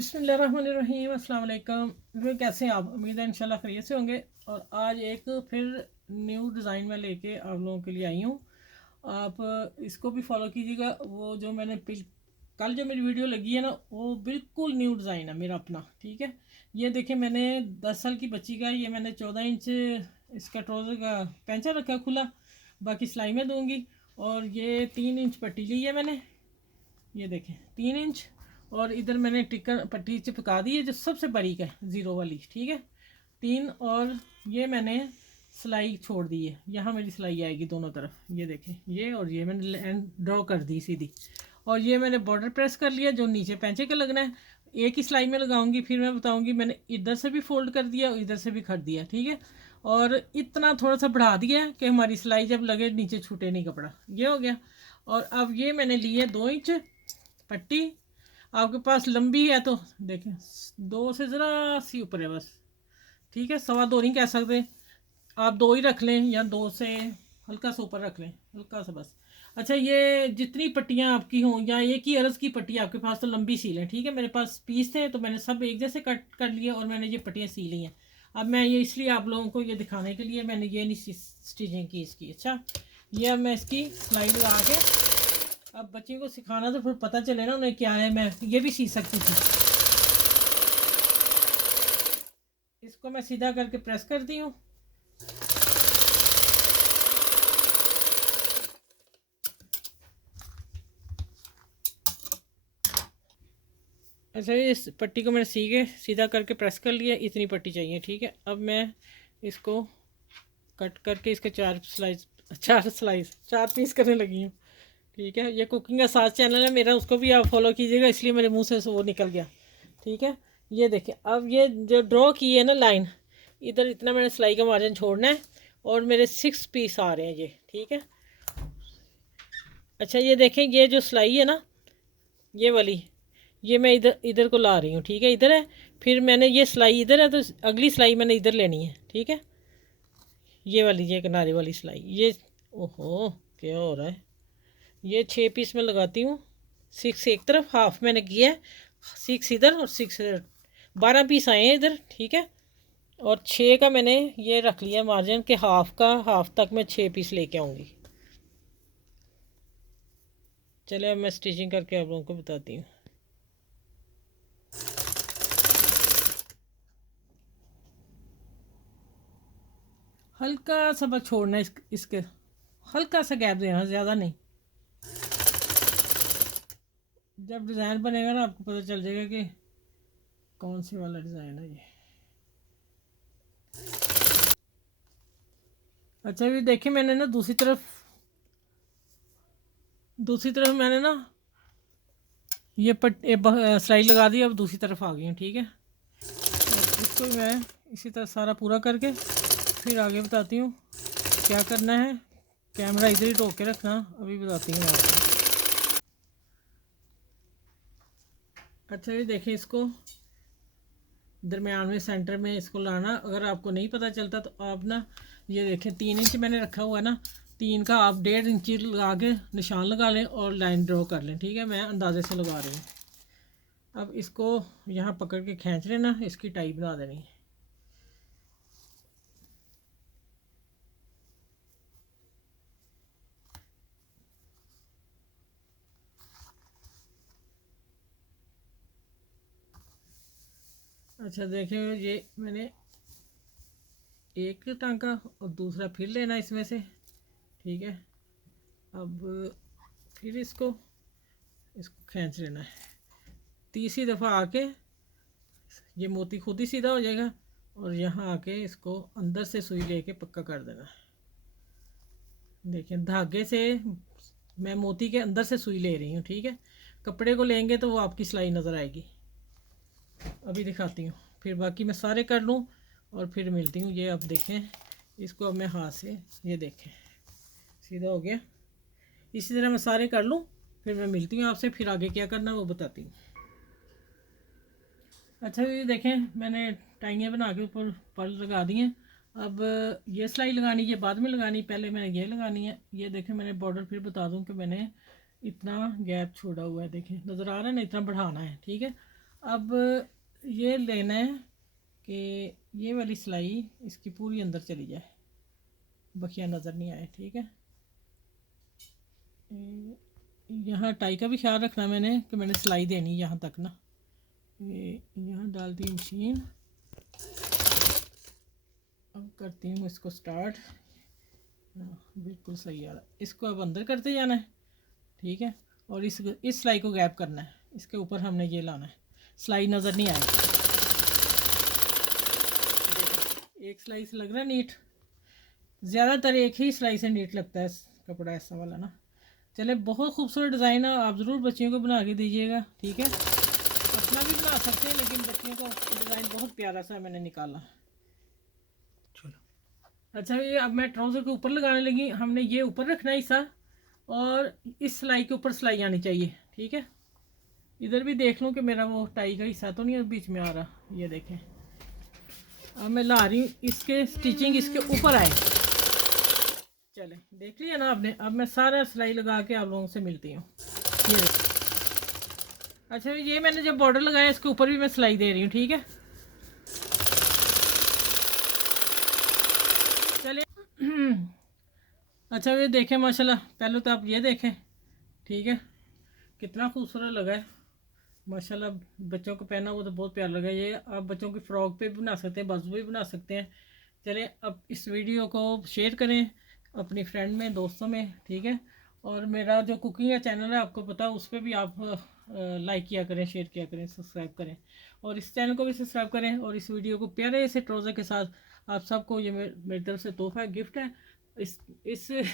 बिस्मिल्लाहिर्रहमानिर्रहीम अस्सलाम वालेकुम। फिर कैसे हैं आप? उम्मीद है इंशाल्लाह खैरियत से होंगे। और आज एक फिर न्यू डिज़ाइन में लेके आप लोगों के लिए आई हूँ। आप इसको भी फॉलो कीजिएगा। वो जो मैंने कल जो मेरी वीडियो लगी है ना, वो बिल्कुल न्यू डिज़ाइन है मेरा अपना। ठीक है, ये देखिए, मैंने 10 साल की बच्ची का, ये मैंने 14 इंच इसका ट्राउज़र का पैंचा रखा खुला, बाकी सिलाई में दूँगी। और ये 3 इंच पट्टी ली है मैंने, ये देखें 3 इंच। और इधर मैंने टिक्कर पट्टी चिपका दी है जो सबसे बारीक है, ज़ीरो वाली। ठीक है, 3। और ये मैंने सिलाई छोड़ दी है, यहाँ मेरी सिलाई आएगी दोनों तरफ। ये देखें, ये और ये मैंने लाइन ड्रॉ कर दी सीधी। और ये मैंने बॉर्डर प्रेस कर लिया जो नीचे पैंचे का लगना है। एक ही सिलाई में लगाऊंगी, फिर मैं बताऊंगी। मैंने इधर से भी फोल्ड कर दिया और इधर से भी कर दिया। ठीक है, और इतना थोड़ा सा बढ़ा दिया कि हमारी सिलाई जब लगे नीचे छूटे नहीं कपड़ा। ये हो गया। और अब ये मैंने ली है 2 इंच पट्टी। आपके पास लंबी है तो देखें, 2 से ज़रा सी ऊपर है बस। ठीक है, 2.25 नहीं कह सकते, आप 2 ही रख लें, या 2 से हल्का सा ऊपर रख लें, हल्का सा बस। अच्छा, ये जितनी पट्टियाँ आपकी हों, या एक ही अर्ज़ की पट्टी आपके पास, तो लंबी सी लें। ठीक है, मेरे पास पीस थे तो मैंने सब एक जैसे कट कर लिए और मैंने ये पट्टियाँ सी ली हैं। अब मैं ये इसलिए आप लोगों को ये दिखाने के लिए मैंने ये नहीं स्टिचिंग की इसकी। अच्छा, ये अब मैं इसकी सिलाई लगा के, अब बच्चियों को सिखाना तो फिर पता चले ना उन्हें क्या है। मैं ये भी सी सकती थी। इसको मैं सीधा करके प्रेस करती हूँ। अच्छा, इस पट्टी को मैंने सी के सीधा करके प्रेस कर लिया। इतनी पट्टी चाहिए। ठीक है, अब मैं इसको कट करके इसके 4 पीस करने लगी हूँ। ठीक है, ये कुकिंग का साथ चैनल है मेरा, उसको भी आप फॉलो कीजिएगा, इसलिए मेरे मुंह से वो निकल गया। ठीक है, ये देखिए, अब ये जो ड्रॉ की है ना लाइन, इधर इतना मैंने सिलाई का मार्जिन छोड़ना है। और मेरे 6 पीस आ रहे हैं ये। ठीक है, अच्छा ये देखें, ये जो सिलाई है ना, ये वाली, ये मैं इधर इधर को ला रही हूँ। ठीक है, इधर है, फिर मैंने ये सिलाई इधर है तो अगली सिलाई मैंने इधर लेनी है। ठीक है, ये वाली, ये किनारे वाली सिलाई, ये, ओहो क्या हो रहा है, ये 6 पीस में लगाती हूँ। 6 एक तरफ, हाफ मैंने किया है, 6 इधर और 6 इधर, 12 पीस आए हैं इधर। ठीक है, और 6 का मैंने ये रख लिया मार्जिन के, हाफ का, हाफ तक मैं 6 पीस लेके आऊँगी। चले अब मैं स्टिचिंग करके आप लोगों को बताती हूँ। हल्का सा बस छोड़ना है इसके, हल्का सा गैप देना, ज़्यादा नहीं। जब डिज़ाइन बनेगा ना, आपको पता चल जाएगा कि कौन सी वाला डिज़ाइन है ये। अच्छा, भी देखिए, मैंने ना दूसरी तरफ मैंने ना ये सिलाई लगा दी। अब दूसरी तरफ आ गई हूँ। ठीक है, और इसको मैं इसी तरह सारा पूरा करके फिर आगे बताती हूँ क्या करना है। कैमरा इधर ही रोक के रखना, अभी बताती हूँ आपको। अच्छा, ये देखिए, इसको दरमियान में सेंटर में इसको लाना। अगर आपको नहीं पता चलता तो आप ना, ये देखें 3 इंच मैंने रखा हुआ है ना, 3 का आप 1.5 इंच लगा के निशान लगा लें और लाइन ड्रॉ कर लें। ठीक है, मैं अंदाजे से लगा रही हूँ। अब इसको यहाँ पकड़ के खींच लेना, इसकी टाई बना देनी है। अच्छा देखें, ये मैंने एक टांका और दूसरा फिर लेना इसमें से। ठीक है, अब फिर इसको इसको खींच लेना है। तीसरी दफ़ा आके ये मोती खुद ही सीधा हो जाएगा, और यहाँ आके इसको अंदर से सुई लेके पक्का कर देना है। देखिए, धागे से मैं मोती के अंदर से सुई ले रही हूँ। ठीक है, कपड़े को लेंगे तो वो आपकी सिलाई नज़र आएगी। अभी दिखाती हूँ, फिर बाकी मैं सारे कर लूँ और फिर मिलती हूँ। ये अब देखें, इसको अब मैं हाथ से, ये देखें सीधा हो गया। इसी तरह मैं सारे कर लूँ, फिर मैं मिलती हूँ आपसे, फिर आगे क्या करना वो बताती हूँ। अच्छा, ये देखें, मैंने टाइयाँ बना के ऊपर पर्ल लगा दी हैं। अब ये सिलाई लगानी, ये बाद में लगानी, पहले मैंने ये लगानी है। ये देखें, मैंने बॉर्डर फिर बता दूं कि मैंने इतना गैप छोड़ा हुआ है। देखें, नज़र आ रहा है ना, इतना बढ़ाना है। ठीक है, अब ये लेना है कि ये वाली सिलाई इसकी पूरी अंदर चली जाए, बखिया नज़र नहीं आए, ठीक है। यहाँ टाई का भी ख्याल रखना मैंने कि मैंने सिलाई देनी यहाँ तक ना। ये यहाँ डाल दी मशीन। अब करती हूँ इसको स्टार्ट। बिल्कुल सही आ रहा है। इसको अब अंदर करते जाना है, ठीक है। और इस सिलाई को गैप करना है, इसके ऊपर हमने ये लाना है, सिलाई नज़र नहीं आएगी। एक सिलाई से लग रहा है नीट, ज़्यादातर एक ही सिलाई से नीट लगता है कपड़ा ऐसा वाला ना। चले, बहुत खूबसूरत डिज़ाइन है, आप ज़रूर बच्चियों को बना के दीजिएगा, ठीक है। अपना भी बना सकते हैं, लेकिन बच्चियों का डिज़ाइन बहुत प्यारा सा मैंने निकाला। चलो, अच्छा ये अब मैं ट्राउज़र के ऊपर लगाने लगी। हमने ये ऊपर रखना है हिस्सा, और इस सिलाई के ऊपर सिलाई आनी चाहिए, ठीक है। इधर भी देख लूँ कि मेरा वो टाई का हिस्सा तो नहीं बीच में आ रहा। ये देखें, अब मैं ला रही हूँ इसके स्टिचिंग इसके ऊपर आए। चले, देख लिया ना आपने। अब मैं सारा सिलाई लगा के आप लोगों से मिलती हूँ। ये देखो, अच्छा ये मैंने जब बॉर्डर लगाया इसके ऊपर भी मैं सिलाई दे रही हूँ, ठीक है। चलिए अच्छा ये देखें, माशाल्लाह। पहले तो आप ये देखें, ठीक है, कितना खूबसूरत लगा है माशाल्लाह। बच्चों को पहना वो तो बहुत प्यारा लगा। ये आप बच्चों की फ़्रॉक पे भी बना सकते हैं, बाजू भी बना सकते हैं। चलिए, अब इस वीडियो को शेयर करें अपनी फ्रेंड में, दोस्तों में, ठीक है। और मेरा जो कुकिंग का चैनल है आपको पता है, उस पर भी आप लाइक किया करें, शेयर किया करें, सब्सक्राइब करें, और इस चैनल को भी सब्सक्राइब करें। और इस वीडियो को प्यारे से ट्राउज़र के साथ आप सबको ये मेरी तरफ से तोहफा गिफ्ट है। इस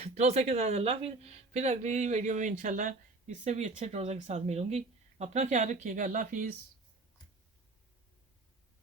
ट्राउज़र के साथ अल्लाह, फिर अगली वीडियो में इंशाल्लाह इससे भी अच्छे ट्राउज़र के साथ मिलूँगी। अपना ख्याल रखिएगा। अल्लाह हाफिज़।